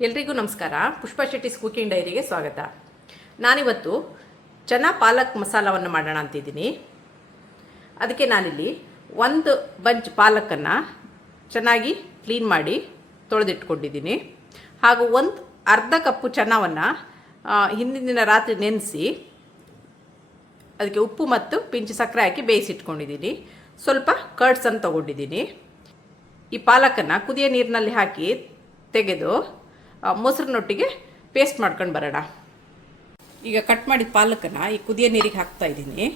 ಎಲ್ರಿಗೂ ನಮಸ್ಕಾರ. ಪುಷ್ಪಾ ಶೆಟ್ಟಿಸ್ ಕುಕಿಂಗ್ ಡೈರಿಗೆ ಸ್ವಾಗತ. ನಾನಿವತ್ತು ಚನಾ ಪಾಲಕ್ ಮಸಾಲವನ್ನು ಮಾಡೋಣ ಅಂತಿದ್ದೀನಿ. ಅದಕ್ಕೆ ನಾನಿಲ್ಲಿ ಒಂದು ಬಂಚ್ ಪಾಲಕನ್ನು ಚೆನ್ನಾಗಿ ಕ್ಲೀನ್ ಮಾಡಿ ತೊಳೆದಿಟ್ಕೊಂಡಿದ್ದೀನಿ. ಹಾಗೂ ಒಂದು ಅರ್ಧ ಕಪ್ಪು ಚನಾವನ್ನು ಹಿಂದಿನ ದಿನ ರಾತ್ರಿ ನೆನೆಸಿ ಅದಕ್ಕೆ ಉಪ್ಪು ಮತ್ತು ಪಿಂಚು ಸಕ್ಕರೆ ಹಾಕಿ ಬೇಯಿಸಿಟ್ಕೊಂಡಿದ್ದೀನಿ. ಸ್ವಲ್ಪ ಕರ್ಡ್ಸನ್ನು ತೊಗೊಂಡಿದ್ದೀನಿ. ಈ ಪಾಲಕನ್ನು ಕುದಿಯೋ ನೀರಿನಲ್ಲಿ ಹಾಕಿ ತೆಗೆದು ಮೊಸರಿನೊಟ್ಟಿಗೆ ಪೇಸ್ಟ್ ಮಾಡ್ಕೊಂಡು ಬರೋಣ. ಈಗ ಕಟ್ ಮಾಡಿದ ಪಾಲಕನ್ನು ಈ ಕುದಿಯೋ ನೀರಿಗೆ ಹಾಕ್ತಾ ಇದ್ದೀನಿ.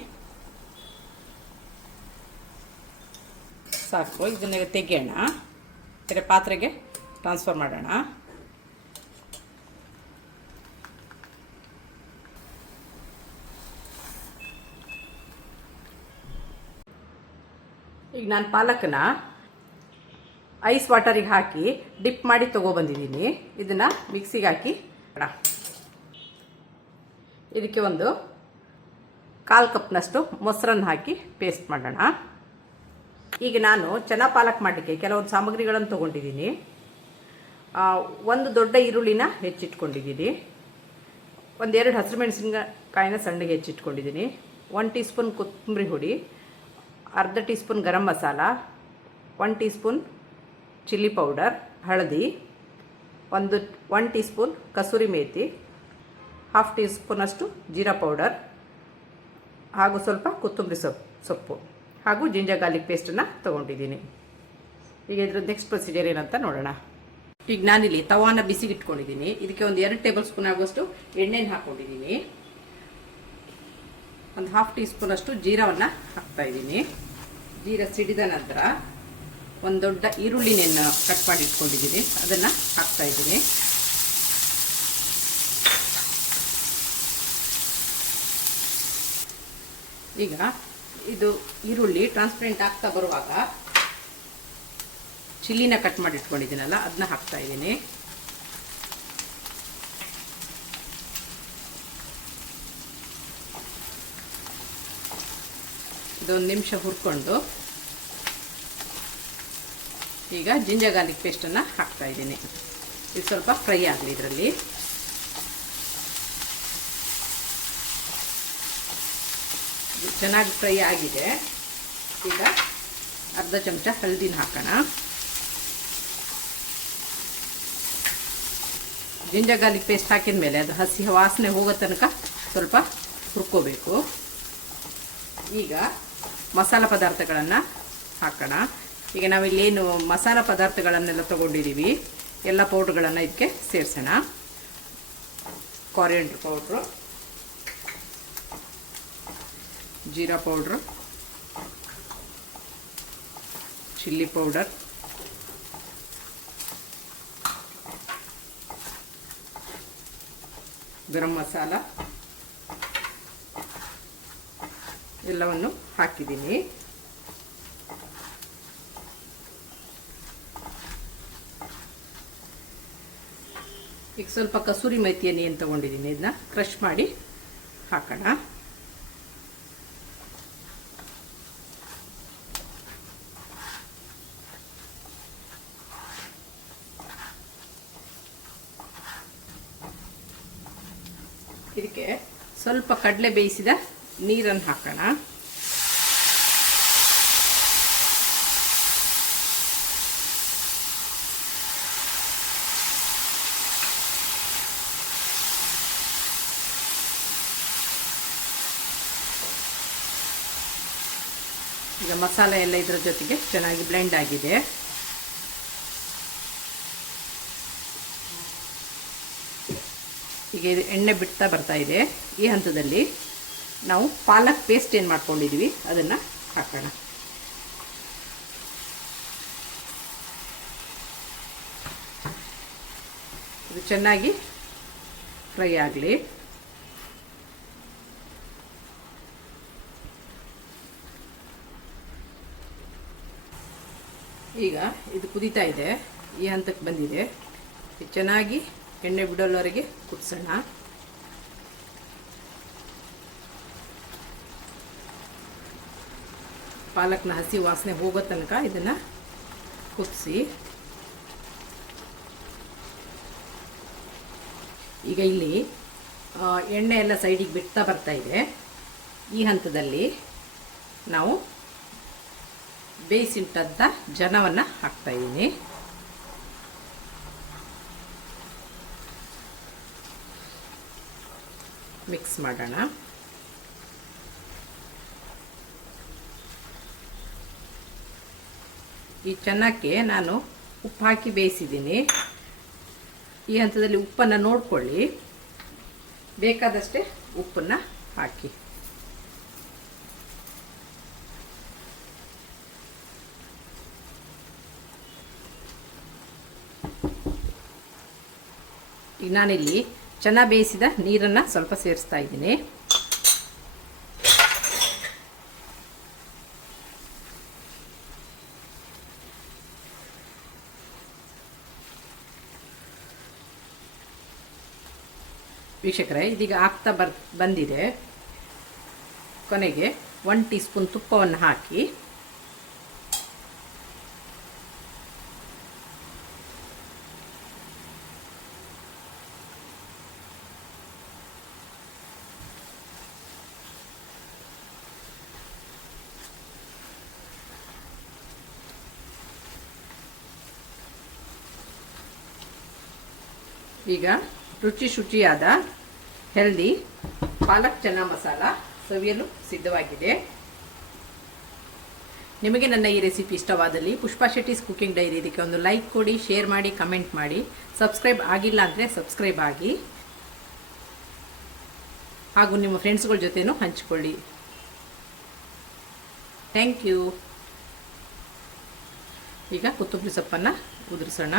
ಸಾಕು. ಇದನ್ನ ತೆಗೆಯೋಣ, ಬೇರೆ ಪಾತ್ರೆಗೆ ಟ್ರಾನ್ಸ್ಫರ್ ಮಾಡೋಣ. ಈಗ ನಾನು ಪಾಲಕನ ಐಸ್ ವಾಟರಿಗೆ ಹಾಕಿ ಡಿಪ್ ಮಾಡಿ ತೊಗೊಬಂದಿದ್ದೀನಿ. ಇದನ್ನು ಮಿಕ್ಸಿಗೆ ಹಾಕಿ ಇದಕ್ಕೆ ಒಂದು 1/4 ಕಪ್ನಷ್ಟು ಮೊಸರನ್ನು ಹಾಕಿ ಪೇಸ್ಟ್ ಮಾಡೋಣ. ಈಗ ನಾನು ಚನಾ ಪಾಲಕ್ ಮಾಡಲಿಕ್ಕೆ ಕೆಲವೊಂದು ಸಾಮಗ್ರಿಗಳನ್ನು ತೊಗೊಂಡಿದ್ದೀನಿ. ಒಂದು ದೊಡ್ಡ ಈರುಳ್ಳಿನ ಹೆಚ್ಚಿಟ್ಕೊಂಡಿದ್ದೀನಿ. 1-2 ಹಸಿರು ಮೆಣಸಿನಕಾಯಿನ ಸಣ್ಣಗೆ ಹೆಚ್ಚಿಟ್ಕೊಂಡಿದ್ದೀನಿ. 1 ಟೀ ಸ್ಪೂನ್ ಕೊತ್ತಂಬರಿ ಹುಡಿ, ಅರ್ಧ teaspoon garam masala, 1 teaspoon chilli powder, ಹಳದಿ, 1 ಟೀ ಸ್ಪೂನ್ ಕಸೂರಿ ಮೇಥಿ, 1/2 ಟೀ ಸ್ಪೂನಷ್ಟು ಜೀರಾ ಪೌಡರ್, ಹಾಗೂ ಸ್ವಲ್ಪ ಕೊತ್ತಂಬರಿ ಸೊಪ್ಪು ಹಾಗೂ ಜಿಂಜರ್ ಗಾರ್ಲಿಕ್ ಪೇಸ್ಟನ್ನು ತೊಗೊಂಡಿದ್ದೀನಿ. ಈಗ ಇದ್ರ ನೆಕ್ಸ್ಟ್ ಪ್ರೊಸೀಜರ್ ಏನಂತ ನೋಡೋಣ. ಈಗ ನಾನಿಲ್ಲಿ ತವಾನ ಬಿಸಿಗೆ ಇಟ್ಕೊಂಡಿದ್ದೀನಿ. ಇದಕ್ಕೆ ಒಂದು 2 ಟೇಬಲ್ ಸ್ಪೂನ್ ಆಗುವಷ್ಟು ಎಣ್ಣೆನ ಹಾಕ್ಕೊಂಡಿದ್ದೀನಿ. ಒಂದು 1/2 ಟೀ ಸ್ಪೂನಷ್ಟು ಜೀರವನ್ನು ಹಾಕ್ತಾಯಿದ್ದೀನಿ. ಜೀರ ಸಿಡಿದ ನಂತರ ಒಂದು ದೊಡ್ಡ ಈರುಳ್ಳಿನ ಕಟ್ ಮಾಡಿ ಇಟ್ಕೊಂಡಿದ್ದೀನಿ, ಅದನ್ನು ಹಾಕ್ತಾಯಿದ್ದೀನಿ. ಈಗ ಇದು ಈರುಳ್ಳಿ ಟ್ರಾನ್ಸ್ಪರೆಂಟ್ ಆಗ್ತಾ ಬರುವಾಗ ಚಿಲ್ಲಿನ ಕಟ್ ಮಾಡಿ ಇಟ್ಕೊಂಡಿದ್ದೀನಲ್ಲ ಅದನ್ನ ಹಾಕ್ತಾಯಿದ್ದೀನಿ. ಇದೊಂದು ನಿಮಿಷ ಹುರ್ಕೊಂಡು ಈಗ ಜಿಂಜರ್ ಗಾರ್ಲಿಕ್ ಪೇಸ್ಟನ್ನು ಹಾಕ್ತಾಯಿದ್ದೀನಿ. ಇದು ಸ್ವಲ್ಪ ಫ್ರೈ ಆಗಲಿ. ಇದರಲ್ಲಿ ಚೆನ್ನಾಗಿ ಫ್ರೈ ಆಗಿದೆ. ಈಗ ಅರ್ಧ ಚಮಚ ಹಳದಿನ ಹಾಕೋಣ. ಜಿಂಜರ್ ಗಾರ್ಲಿಕ್ ಪೇಸ್ಟ್ ಹಾಕಿದ ಮೇಲೆ ಅದು ಹಸಿ ವಾಸನೆ ಹೋಗೋ ತನಕ ಸ್ವಲ್ಪ ಹುರ್ಕೋಬೇಕು. ಈಗ ಮಸಾಲ ಪದಾರ್ಥಗಳನ್ನು ಹಾಕೋಣ. ಈಗ ನಾವಿಲ್ಲೇನು ಮಸಾಲ ಪದಾರ್ಥಗಳನ್ನೆಲ್ಲ ತೊಗೊಂಡಿದ್ದೀವಿ, ಎಲ್ಲ ಪೌಡ್ರ್ಗಳನ್ನು ಇದಕ್ಕೆ ಸೇರಿಸೋಣ. Coriander powder, jeera powder, chilli powder, garam masala ಎಲ್ಲವನ್ನು ಹಾಕಿದ್ದೀನಿ. ಈಗ ಸ್ವಲ್ಪ ಕಸೂರಿ ಮೇಥಿಯನ್ನು ಏನು ತೊಗೊಂಡಿದ್ದೀನಿ ಇದನ್ನ ಕ್ರಷ್ ಮಾಡಿ ಹಾಕೋಣ. ಇದಕ್ಕೆ ಸ್ವಲ್ಪ ಕಡಲೆ ಬೇಯಿಸಿದ ನೀರನ್ನು ಹಾಕೋಣ. ಈಗ ಮಸಾಲೆ ಎಲ್ಲ ಇದರ ಜೊತೆಗೆ ಚೆನ್ನಾಗಿ ಬ್ಲೆಂಡ್ ಆಗಿದೆ. ಈಗ ಇದು ಎಣ್ಣೆ ಬಿಡ್ತಾ ಬರ್ತಾ ಇದೆ. ಈ ಹಂತದಲ್ಲಿ ನಾವು ಪಾಲಕ್ ಪೇಸ್ಟ್ ಏನು ಮಾಡ್ಕೊಂಡಿದ್ದೀವಿ ಅದನ್ನು ಹಾಕೋಣ. ಇದು ಚೆನ್ನಾಗಿ ಫ್ರೈ ಆಗಲಿ. ಈಗ ಇದು ಕುದೀತಾ ಇದೆ. ಈ ಹಂತಕ್ಕೆ ಬಂದಿದೆ. ಚೆನ್ನಾಗಿ ಎಣ್ಣೆ ಬಿಡೋಲ್ಲವರೆಗೆ ಕುದಿಸೋಣ. ಪಾಲಕ್ನ ಹಸಿ ವಾಸನೆ ಹೋಗೋ ತನಕ ಇದನ್ನು ಕುದಿಸಿ ಈಗ ಇಲ್ಲಿ ಎಣ್ಣೆ ಎಲ್ಲ ಸೈಡಿಗೆ ಬಿಡ್ತಾ ಬರ್ತಾ ಇದೆ. ಈ ಹಂತದಲ್ಲಿ ನಾವು ಬೇಯಿಸಿಟ್ಟಂಥ ಜನವನ್ನು ಹಾಕ್ತಾಯಿದ್ದೀನಿ. ಮಿಕ್ಸ್ ಮಾಡೋಣ. ಈ ಚೆನ್ನಕ್ಕೆ ನಾನು ಉಪ್ಪು ಹಾಕಿ ಬೇಯಿಸಿದ್ದೀನಿ. ಈ ಹಂತದಲ್ಲಿ ಉಪ್ಪನ್ನು ನೋಡ್ಕೊಳ್ಳಿ, ಬೇಕಾದಷ್ಟೇ ಉಪ್ಪನ್ನು ಹಾಕಿ. ಈಗ ನಾನಿಲ್ಲಿ ಚೆನ್ನಾಗಿ ಬೇಯಿಸಿದ ನೀರನ್ನು ಸ್ವಲ್ಪ ಸೇರಿಸ್ತಾ ಇದ್ದೀನಿ. ವೀಕ್ಷಕರೇ, ಇದೀಗ ಆಗ್ತಾ ಬಂದಿದೆ. ಕೊನೆಗೆ 1 ಟೀ ಸ್ಪೂನ್ ತುಪ್ಪವನ್ನು ಹಾಕಿ ಈಗ ಶುಚಿಯಾದ ಹೆಲ್ದಿ ಪಾಲಕ್ ಚನ್ನ ಮಸಾಲ ಸವಿಯಲು ಸಿದ್ಧವಾಗಿದೆ. ನಿಮಗೆ ನನ್ನ ಈ ರೆಸಿಪಿ ಇಷ್ಟವಾದಲ್ಲಿ ಪುಷ್ಪಾ ಶೆಟ್ಟಿಸ್ ಕುಕಿಂಗ್ ಡೈರಿ ಇದಕ್ಕೆ ಒಂದು ಲೈಕ್ ಕೊಡಿ, ಶೇರ್ ಮಾಡಿ, ಕಮೆಂಟ್ ಮಾಡಿ. ಸಬ್ಸ್ಕ್ರೈಬ್ ಆಗಿಲ್ಲ ಅಂದರೆ ಸಬ್ಸ್ಕ್ರೈಬ್ ಆಗಿ, ಹಾಗೂ ನಿಮ್ಮ ಫ್ರೆಂಡ್ಸ್ಗಳ ಜೊತೆನೂ ಹಂಚಿಕೊಳ್ಳಿ. Thank you. ಈಗ ಕೊತ್ತಂಬರಿ ಸೊಪ್ಪನ್ನು ಉದುರಿಸೋಣ.